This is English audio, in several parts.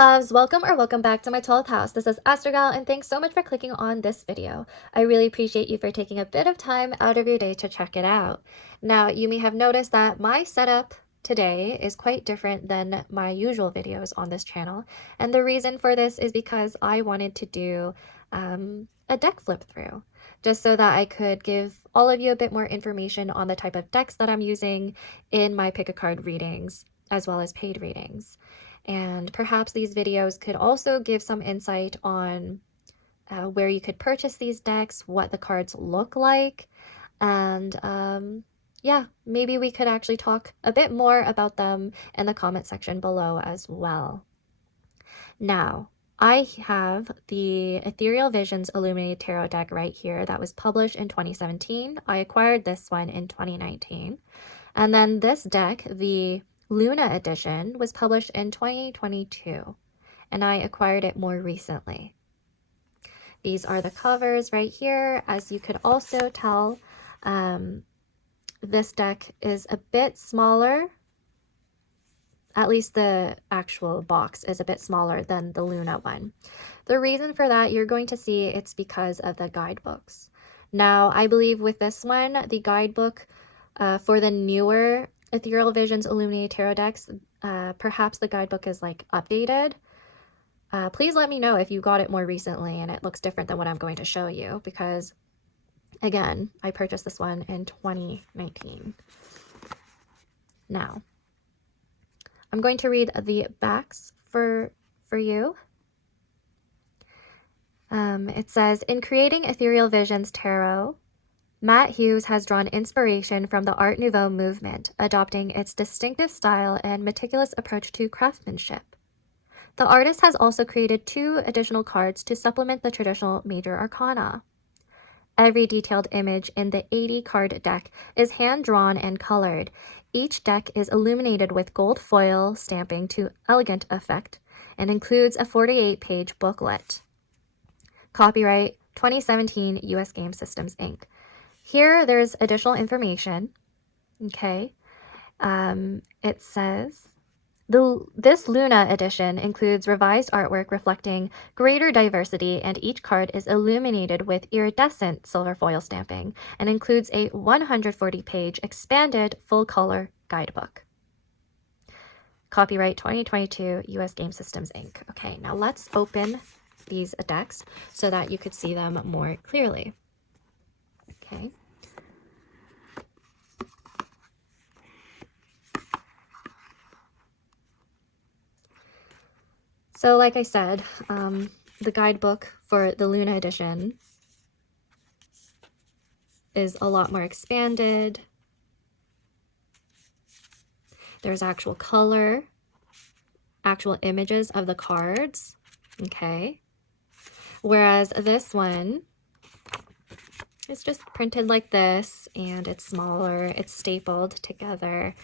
loves, welcome or welcome back to my 12th house. This is ASTROG L, and thanks so much for clicking on this video. I really appreciate you for taking a bit of time out of your day to check it out. Now, you may have noticed that my setup today is quite different than my usual videos on this channel, and the reason for this is because I wanted to do a deck flip through, just so that I could give all of you a bit more information on the type of decks that I'm using in my pick a card readings, as well as paid readings. And perhaps these videos could also give some insight on where you could purchase these decks, what the cards look like, and yeah, maybe we could actually talk a bit more about them in the comment section below as well. Now, I have the Ethereal Visions Illuminated Tarot deck right here that was published in 2017. I acquired this one in 2019. And then this deck, the Luna Edition, was published in 2022, and I acquired it more recently. These are the covers right here. As you could also tell, this deck is a bit smaller. At least the actual box is a bit smaller than the Luna one. The reason for that, you're going to see it's because of the guidebooks. Now, I believe with this one, the guidebook for the newer Ethereal Visions Illuminated Tarot decks, perhaps the guidebook is like updated. Please let me know if you got it more recently and it looks different than what I'm going to show you, because again, I purchased this one in 2019. Now, I'm going to read the backs for you. It says, in creating Ethereal Visions Tarot, Matt Hughes has drawn inspiration from the Art Nouveau movement, adopting its distinctive style and meticulous approach to craftsmanship. The artist has also created 2 additional cards to supplement the traditional major arcana. Every detailed image in the 80-card deck is hand-drawn and colored. Each deck is illuminated with gold foil stamping to elegant effect and includes a 48-page booklet. Copyright 2017 US Game Systems, Inc. Here, there's additional information, okay? It says, this Luna edition includes revised artwork reflecting greater diversity, and each card is illuminated with iridescent silver foil stamping and includes a 140-page expanded full-color guidebook. Copyright 2022 US Game Systems, Inc. Okay, now let's open these decks so that you could see them more clearly. Okay. So like I said, the guidebook for the Luna edition is a lot more expanded. There's actual color, actual images of the cards, okay? Whereas this one, it's just printed like this, and it's smaller, it's stapled together.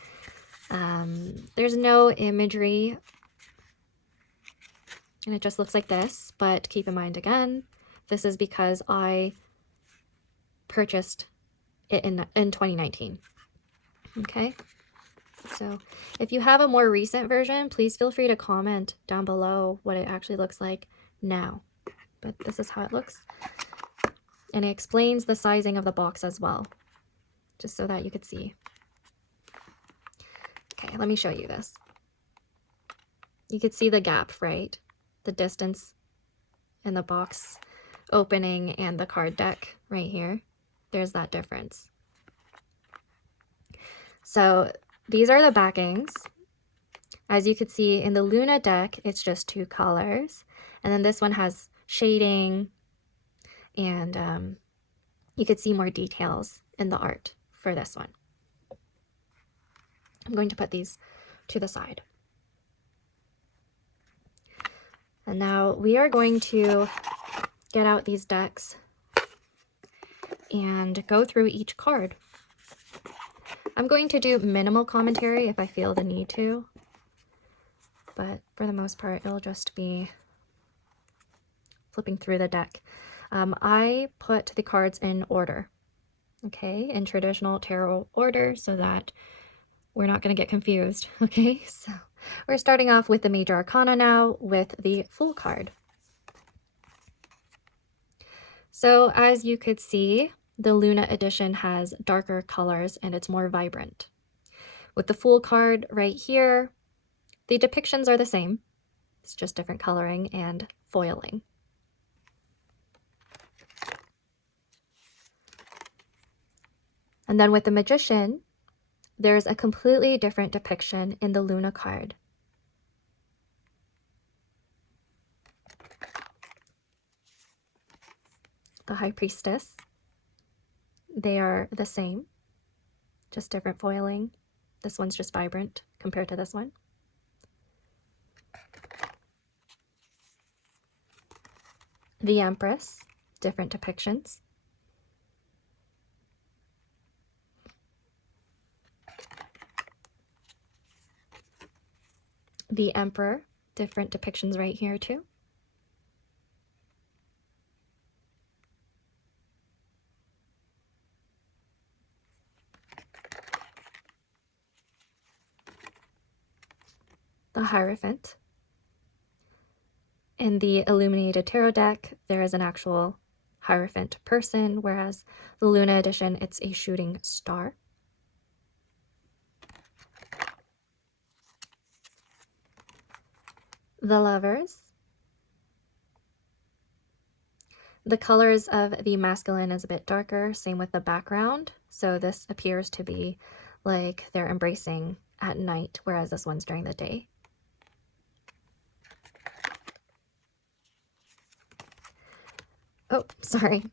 There's no imagery, and it just looks like this, but keep in mind again, this is because I purchased it in 2019, okay? So if you have a more recent version, please feel free to comment down below what it actually looks like now, but this is how it looks. And it explains the sizing of the box as well, just so that you could see. Okay, let me show you this. You could see the gap, right? The distance in the box opening and the card deck right here. There's that difference. So these are the backings. As you could see in the Luna deck, it's just 2 colors. And then this one has shading, and you could see more details in the art for this one. I'm going to put these to the side. And now we are going to get out these decks and go through each card. I'm going to do minimal commentary if I feel the need to, but for the most part, it'll just be flipping through the deck. I put the cards in order, okay, in traditional tarot order, so that we're not going to get confused, okay? So We're starting off with the Major Arcana now with the Fool card. So as you could see, the Luna edition has darker colors and it's more vibrant. With the Fool card right here, the depictions are the same. It's just different coloring and foiling. And then with the Magician, there's a completely different depiction in the Luna card. The High Priestess, they are the same, just different foiling. This one's just vibrant compared to this one. The Empress, different depictions. The Emperor, different depictions right here too. The Hierophant. In the Illuminated Tarot deck, there is an actual Hierophant person, whereas the Luna edition, it's a shooting star. The Lovers. The colors of the masculine is a bit darker, same with the background. So this appears to be like they're embracing at night, whereas this one's during the day. Oh, sorry.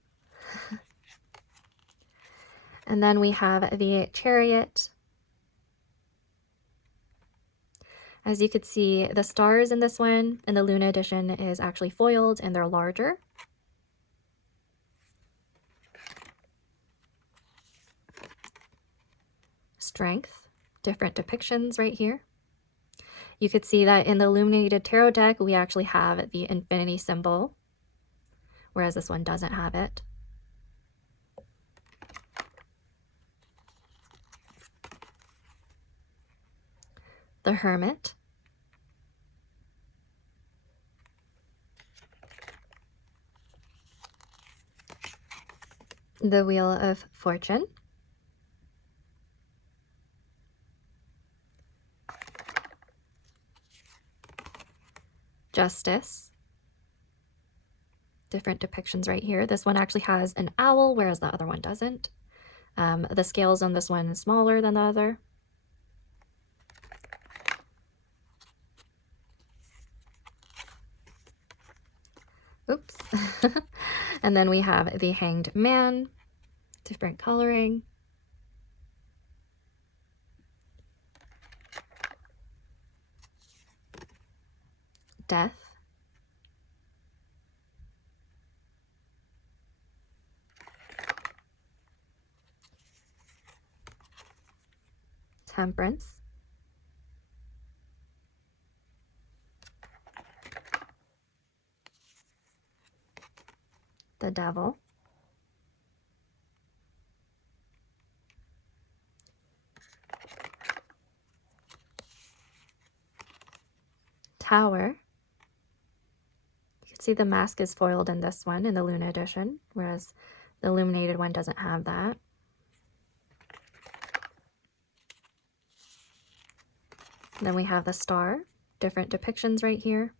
And then we have the Chariot. As you could see, the stars in this one in the Luna edition is actually foiled and they're larger. Strength, different depictions right here. You could see that in the Illuminated Tarot deck, we actually have the infinity symbol, whereas this one doesn't have it. The Hermit. The Wheel of Fortune. Justice. Different depictions right here. This one actually has an owl, whereas the other one doesn't. The scales on this one is smaller than the other. Oops. And then we have the Hanged Man, different coloring. Death. Temperance. The Devil. Tower. You can see the mask is foiled in this one in the Luna edition, whereas the Illuminated one doesn't have that. And then we have the Star, different depictions right here.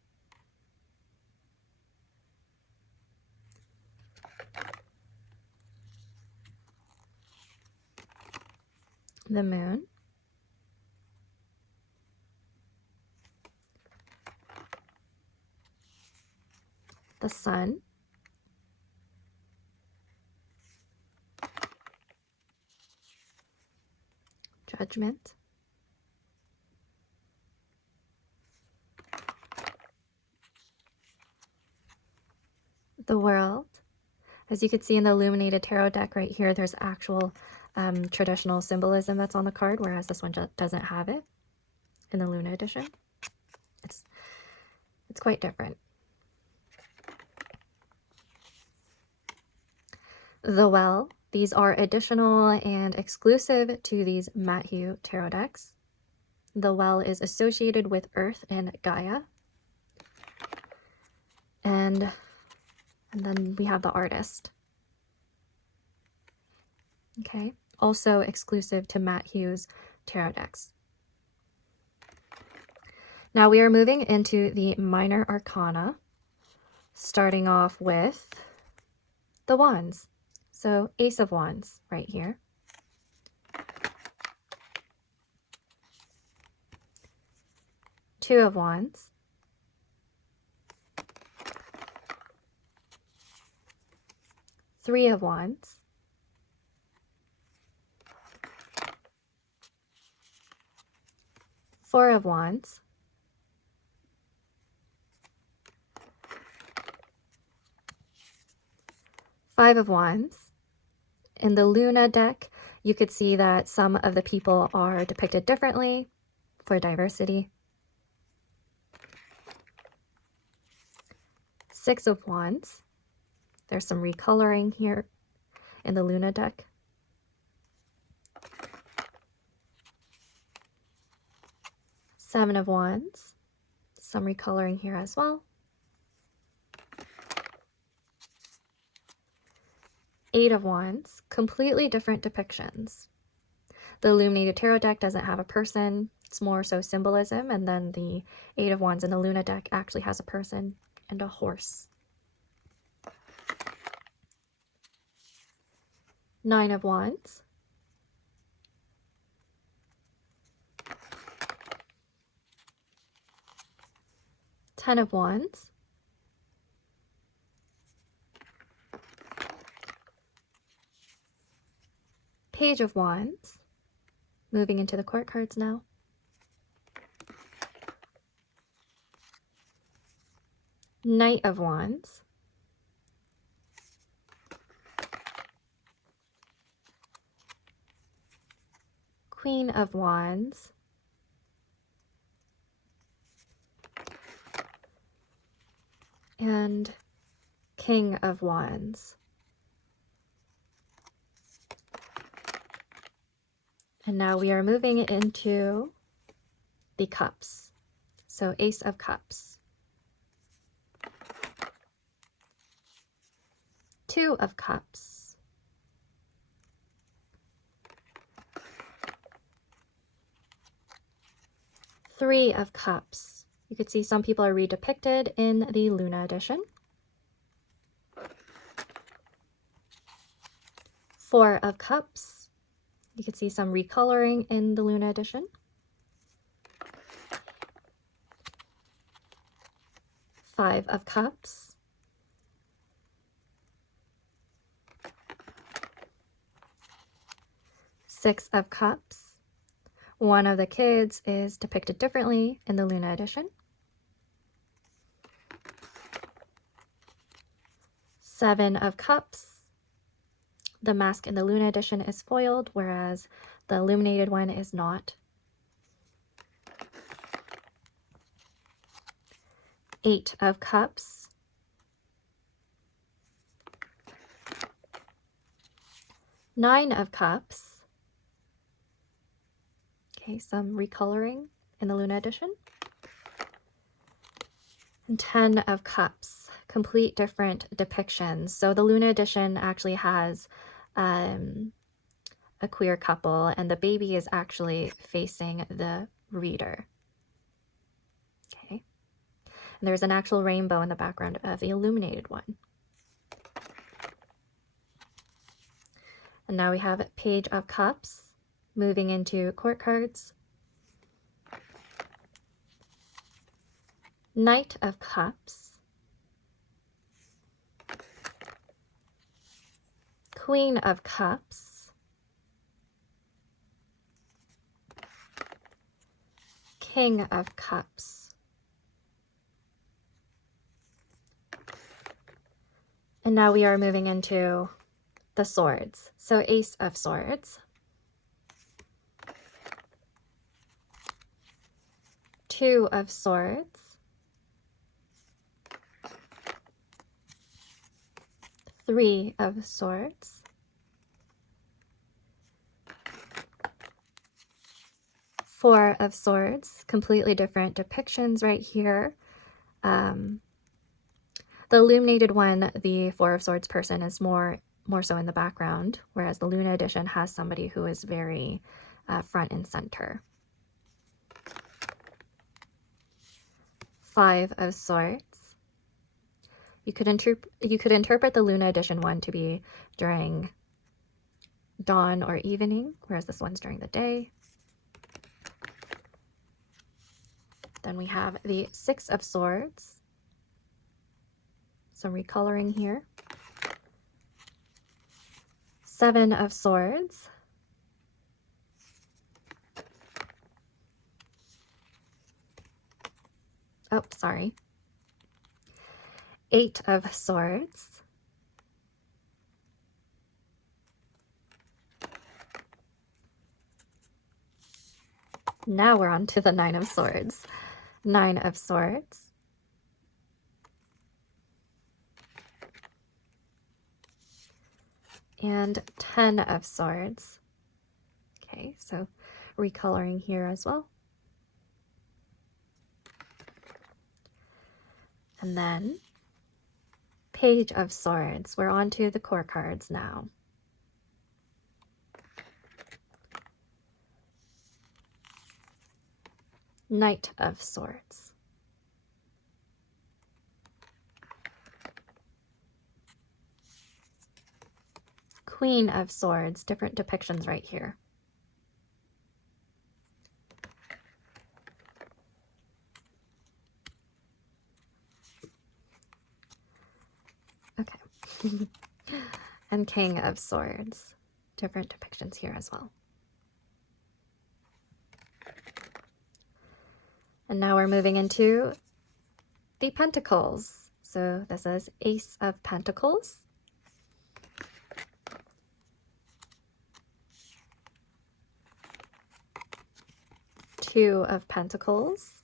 The Moon. The Sun. Judgment. The World. As you can see in the Illuminated Tarot deck right here, there's actual traditional symbolism that's on the card, whereas this one doesn't have it in the Luna edition. It's quite different. The Well. These are additional and exclusive to these Matt Hughes tarot decks. The well is associated with Earth and Gaia. And then we have the Artist. Okay, also exclusive to Matt Hughes tarot decks. Now we are moving into the minor arcana, starting off with the wands. So Ace of Wands right here. Two of Wands. Three of Wands. Four of Wands. Five of Wands. In the Luna deck, you could see that some of the people are depicted differently for diversity. Six of Wands. There's some recoloring here in the Luna deck. Seven of Wands. Some recoloring here as well. Eight of Wands, completely different depictions. The Illuminated Tarot deck doesn't have a person, it's more so symbolism, and then the Eight of Wands in the Luna deck actually has a person and a horse. Nine of Wands. Ten of Wands. Page of Wands. Moving into the court cards now. Knight of Wands. Queen of Wands. And King of Wands. And now we are moving into the cups. So Ace of Cups. Two of Cups. Three of Cups. You could see some people are redepicted in the Luna edition. Four of Cups. You can see some recoloring in the Luna edition. Five of Cups. Six of Cups. One of the kids is depicted differently in the Luna edition. Seven of Cups. The mask in the Luna edition is foiled, whereas the illuminated one is not. Eight of Cups. Nine of Cups. Okay, some recoloring in the Luna edition. And 10 of Cups, complete different depictions. So the Luna edition actually has a queer couple, and the baby is actually facing the reader. Okay. And there's an actual rainbow in the background of the illuminated one. And now we have Page of Cups, moving into court cards. Knight of Cups. Queen of Cups. King of Cups. And now we are moving into the swords. So Ace of Swords. Two of Swords. Three of Swords. Four of Swords, completely different depictions right here. The Illuminated one, the Four of Swords person, is more so in the background, whereas the Luna edition has somebody who is very front and center. Five of Swords. You could interpret the Luna edition one to be during dawn or evening, whereas this one's during the day. Then we have the Six of Swords. Some recoloring here. Seven of Swords. Oh, sorry. Eight of Swords. Now we're on to the Nine of Swords. Nine of Swords. And 10 of Swords. Okay, so recoloring here as well. And then Page of Swords. We're on to the core cards now. Knight of Swords. Queen of Swords. Different depictions right here. Okay. And King of Swords. Different depictions here as well. And now we're moving into the Pentacles. So this is Ace of Pentacles. Two of Pentacles.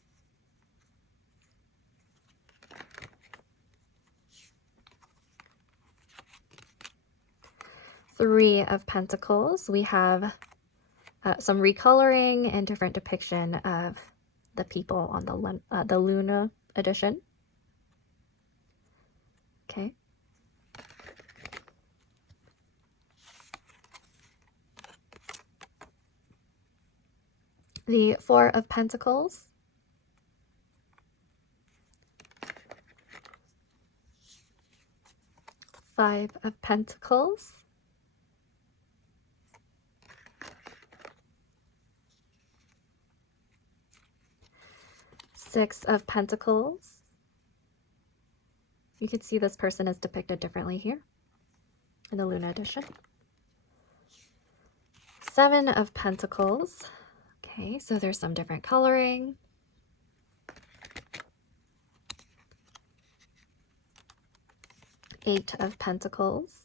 Three of Pentacles. We have some recoloring and different depiction of the people on the Luna edition. Okay. The Four of Pentacles. Five of Pentacles. Six of Pentacles. You can see this person is depicted differently here in the Luna edition. Seven of Pentacles. Okay, so there's some different coloring. Eight of Pentacles.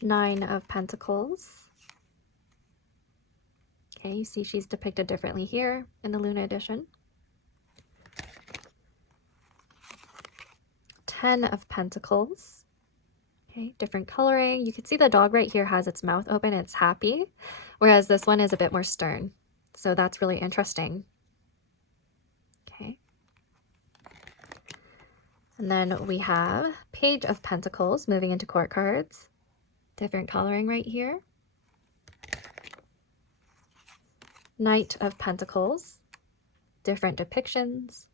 Nine of Pentacles. Okay, you see she's depicted differently here in the Luna edition. 10 of Pentacles. Okay, different coloring. You can see the dog right here has its mouth open. It's happy, whereas this one is a bit more stern. So that's really interesting. Okay. And then we have Page of Pentacles moving into court cards. Different coloring right here. Knight of Pentacles. Different depictions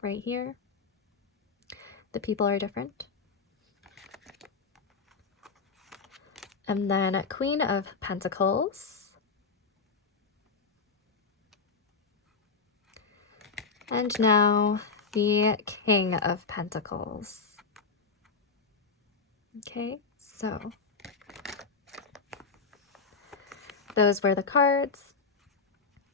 right here. The people are different. And then Queen of Pentacles. And now the King of Pentacles. Okay, so those were the cards.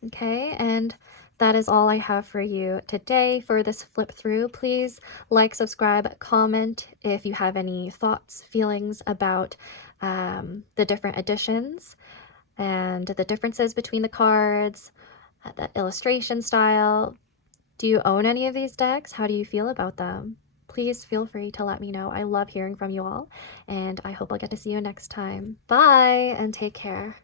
Okay, and that is all I have for you today for this flip through. Please like, subscribe, comment if you have any thoughts, feelings about the different editions and the differences between the cards, the illustration style. Do you own any of these decks? How do you feel about them? please feel free to let me know. I love hearing from you all, and I hope I'll get to see you next time. Bye, and take care.